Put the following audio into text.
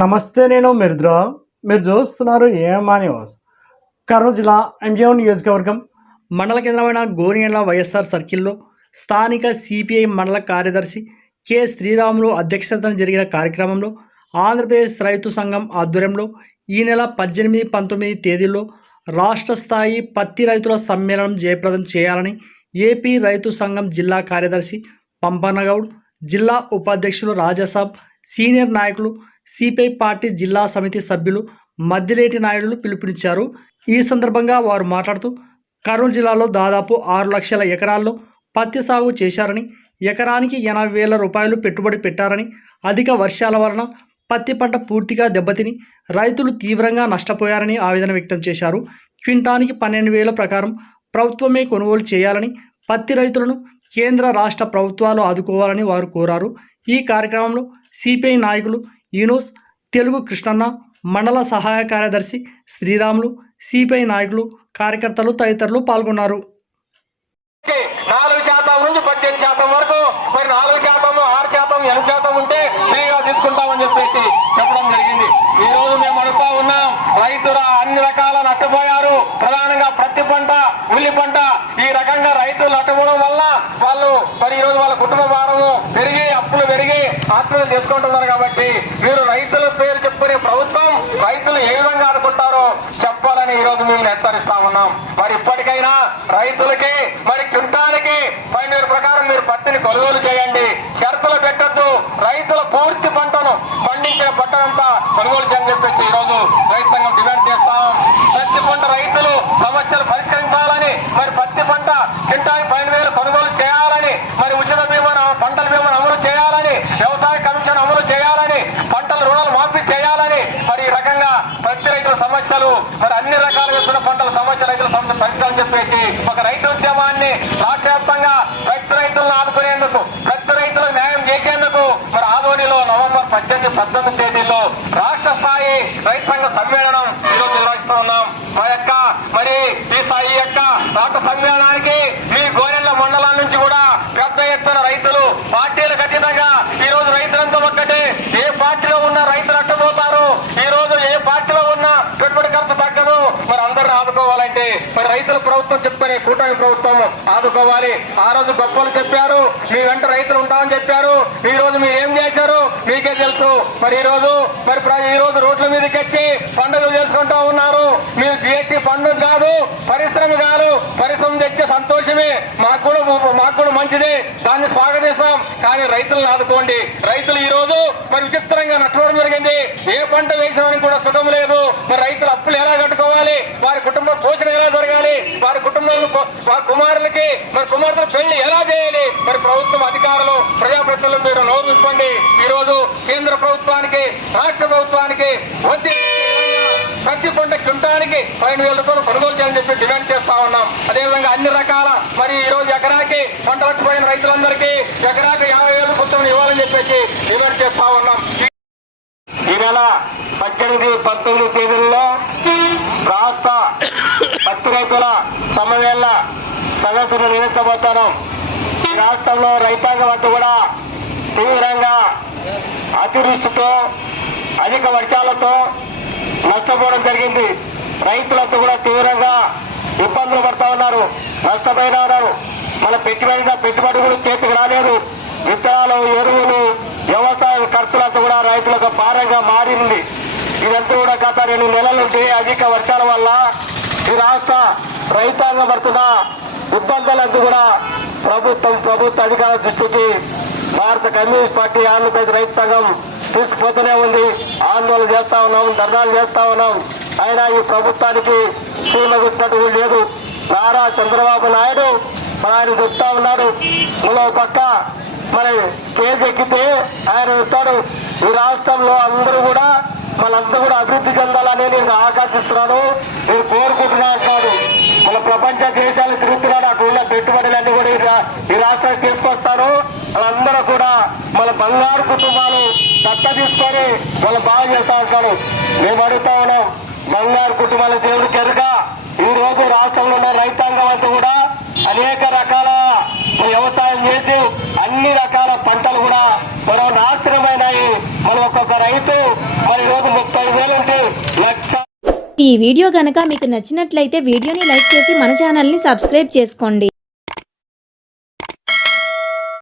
నమస్తే నేను మిర్ద్రా మీరు చూస్తున్నారు ఏమా న్యూస్. కర్నూలు జిల్లా ఎంజీఓ నియోజకవర్గం మండల కేంద్రమైన గోనియండ్ల వైఎస్ఆర్ సర్కిల్లో స్థానిక సిపిఐ మండల కార్యదర్శి కె. శ్రీరాములు అధ్యక్షతన జరిగిన కార్యక్రమంలో ఆంధ్రప్రదేశ్ రైతు సంఘం ఆధ్వర్యంలో ఈ నెల పద్దెనిమిది పంతొమ్మిది తేదీల్లో రాష్ట్ర స్థాయి పత్తి రైతుల సమ్మేళనం జయప్రదం చేయాలని ఏపీ రైతు సంఘం జిల్లా కార్యదర్శి పంపనగౌడ్ జిల్లా ఉపాధ్యక్షులు రాజాసాబ్ సీనియర్ నాయకులు సిపిఐ పార్టీ జిల్లా సమితి సభ్యులు మద్దిలేటి నాయుడులు పిలుపునిచ్చారు. ఈ సందర్భంగా వారు మాట్లాడుతూ కర్నూలు జిల్లాలో దాదాపు ఆరు లక్షల ఎకరాల్లో పత్తి సాగు చేశారని ఎకరానికి ఎనభై వేల రూపాయలు పెట్టుబడి పెట్టారని అధిక వర్షాల వలన పత్తి పంట పూర్తిగా దెబ్బతిని రైతులు తీవ్రంగా నష్టపోయారని ఆవేదన వ్యక్తం చేశారు. క్వింటానికి పన్నెండు వేల ప్రకారం ప్రభుత్వమే కొనుగోలు చేయాలని పత్తి రైతులను కేంద్ర రాష్ట్ర ప్రభుత్వాలు ఆదుకోవాలని వారు కోరారు. ఈ కార్యక్రమంలో సిపిఐ నాయకులు యూనుస్ తెలుగు కృష్ణన్న మండల సహాయ కార్యదర్శి శ్రీరాములు సిపిఐ నాయకులు కార్యకర్తలు తదితరులు పాల్గొన్నారు. నాలుగు శాతం నుంచి పద్దెనిమిది శాతం వరకు మరి నాలుగు శాతం ఆరు శాతం ఎనిమిది శాతం ఉంటే ఫ్రీగా తీసుకుంటామని చెప్పేసి చెప్పడం జరిగింది. ఈ రోజు మేము అడుగుతా ఉన్నాం రైతులు అన్ని రకాల నష్టపోయారు. ప్రధానంగా ప్రతి పంట ఉల్లి పంట ఈ రకంగా రైతులు నష్టపోవడం వల్ల వాళ్ళు మరి ఈ రోజు వాళ్ళ కుటుంబ భారము పెరిగి అప్పులు పెరిగి ఆత్మహత్యలు చేసుకుంటున్నారు కాబట్టి మీరు రైతుల పేరు చెప్పుకునే ప్రభుత్వం రైతులు ఏ విధంగా ఆదుకుంటారో చెప్పాలని ఈ రోజు మేము హెచ్చరిస్తా ఉన్నాం మరి ఇప్పటికైనా రైతులకి మరి క్వింటానికి పైన ప్రకారం మీరు పత్తిని కొనుగోలు చేయండి. షరతులు పెట్టద్దు. రైతుల పూర్తి పంటను పండించిన పంటనంతా కొనుగోలు చేయని చెప్పేసి ఈ రోజు రైతు సంఘం డిమాండ్ చేస్తాం పత్తి పంట రైతులు సమస్యలు పరిష్కరించాలని మరి పత్తి పంట క్వింటానికి పైన వేలు కొనుగోలు చేయాలని మరి ఉచిత బీమా పంటల బీమాను అమలు చేయాలని వ్యవసాయ కమిషన్ అమలు చేయాలని పంటల రుణాలు మాఫీ చేయాలని మరి ఈ రకంగా ప్రతి రైతుల సమస్యలు మరి అన్ని రకాల వేస్తున్న పంటల సమస్య రైతుల సమస్య చెప్పేసి ఒక రైతు ఉద్యమాన్ని రాష్ట్ర వ్యాప్తంగా ప్రతి రైతులను ఆదుకునేందుకు ప్రతి రైతులకు న్యాయం చేసేందుకు మరి ఆదోనిలో నవంబర్ పద్దెనిమిది పద్దెనిమిది తేదీలో రాష్ట్ర స్థాయి రైతు సంఘ సమ్మేళనం ఈరోజు నిర్వహిస్తూ ఉన్నాం మా యొక్క మరి ఈ స్థాయి యొక్క రాష్ట్ర సమ్మేళనానికి మీ గోనెల్ల మండలం నుంచి కూడా పెద్ద ఎత్తున రైతులు పార్టీలకు అతీతంగా ఈ రోజు రైతులంతా ఒక్కటే ఏ పార్టీలో ఉన్న రైతులు అట్టబోతారు ఈ రోజు ఏ పార్టీలో ఉన్న పెట్టుబడి ఖర్చు తగ్గదు మరి అందరిని ఆదుకోవాలంటే మరి రైతుల ప్రభుత్వం చెప్పుకునే కూటమి ప్రభుత్వం ఆదుకోవాలి. ఆ రోజు గొప్పలు చెప్పారు మీ వెంట రైతులు ఉంటామని చెప్పారు. ఈ రోజు మీరు ఏం చేశారు? మీకే తెలుసు. మరి ఈ రోజు మరి ఈ రోజు రోడ్ల మీదకి వచ్చి పండుగలు చేసుకుంటా ఉన్నారు. మీరు జిఎస్టీ పండుగ కాదు పరిశ్రమ కాదు. పరిశ్రమ తెచ్చే సంతోషమే. మాకు కూడా మాకు కూడా మంచిదే. దాన్ని స్వాగతిస్తాం. కానీ రైతులను ఆదుకోండి. రైతులు ఈ రోజు మరి విచిత్రంగా నష్టపోవడం జరిగింది. ఏ పంట వేసామని కూడా సుఖం లేదు. మరి రైతులు అప్పులు ఎలా కట్టుకోవాలి? వారి కుటుంబ పోషణ ఎలా జరగాలి? వారి కుటుంబంలో వారి కుమారులకి మరి కుమార్తెల పెళ్ళి ఎలా చేయాలి? మరి ప్రభుత్వం అధికారులు ప్రజాప్రతినిధులు మీరు నోరు చూసుకోండి ఈ రోజు కేంద్ర ప్రభుత్వానికి రాష్ట్ర ప్రభుత్వానికి ఒత్తిడి ప్రతి పంట క్వింటానికి పదిహేను వేల రూపాయలు కొనుగోలు చేయాలని చెప్పి డిమాండ్ చేస్తా ఉన్నాం. అదేవిధంగా అన్ని రకాల మరి ఈ రోజు ఎకరాకి పంట పట్టిపోయిన రైతులందరికీ ఎకరాకి యాభై వేల పుస్తకం ఇవ్వాలని చెప్పేసి డిమాండ్ చేస్తా ఉన్నాం. ఈ నెల పద్దెనిమిది పంతొమ్మిది తేదీల్లో రాష్ట్ర పత్తి రైతుల సమ్మేళన సదస్సును నిర్వహించబోతున్నాం. రాష్ట్రంలో రైతాంగం అంతా కూడా తీవ్ర అతివృష్టితో అధిక వర్షాలతో నష్టపోవడం జరిగింది. రైతులంతా కూడా తీవ్రంగా ఇబ్బందులు పడతా ఉన్నారు. నష్టపోయిన మన పెట్టుబడి పెట్టుబడి కూడా చేతికి రాలేదు. విత్తనాలు ఎరువులు వ్యవసాయ ఖర్చులంతా కూడా రైతులకు భారంగా మారింది. ఇదంతా కూడా గత రెండు నెలల నుండి అధిక వర్షాల వల్ల ఈ రాష్ట్ర రైతాంగం పడుతున్న ఇబ్బందులంతా కూడా ప్రభుత్వం ప్రభుత్వ అధికారుల దృష్టికి భారత కమ్యూనిస్ట్ పార్టీ ఆంధ్రప్రదేశ్ రైతు సంఘం తీసుకుపోతూనే ఉంది. ఆందోళన చేస్తా ఉన్నాం ధర్నాలు చేస్తా ఉన్నాం. అయినా ఈ ప్రభుత్వానికి చీమ గుర్తున్నట్టు లేదు. నారా చంద్రబాబు నాయుడు మరి ఆయన చెప్తా ఉన్నాడు. మూడో పక్క మరి స్టేజ్ ఎక్కితే ఆయన చెప్తాడు ఈ రాష్ట్రంలో అందరూ కూడా మనందరూ కూడా అభివృద్ధి చెందాలని నేను ఆకాంక్షిస్తున్నాను. నేను కోరుకుంటున్నా అంటాడు మన ప్రపంచ దేశాలు తిరుగుతున్నాడు అక్కడ ఉన్న పెట్టుబడులన్నీ కూడా ఈ ఈ రాష్ట్రానికి తీసుకొస్తారు. వాళ్ళందరూ కూడా మన బంగారు కుటుంబాలు దత్త తీసుకొని వాళ్ళు బాగా చేస్తా ఉంటారు. మేము అడుగుతా ఉన్నాం బంగారు కుటుంబాల దేవుడికి కనుక ఈ రోజు రాష్ట్రంలో ఉన్న రైతాంగం అంతా కూడా అనేక రకాల వ్యవసాయం చేసి అన్ని రకాల పంటలు కూడా మనం నాశనమైనాయి. మన ఒక్కొక్క రైతు మరి రోజు ఈ లక్ష ఈ వీడియో కనుక మీకు నచ్చినట్లయితే వీడియోని లైక్ చేసి మన ఛానల్ని సబ్స్క్రైబ్ చేసుకోండి.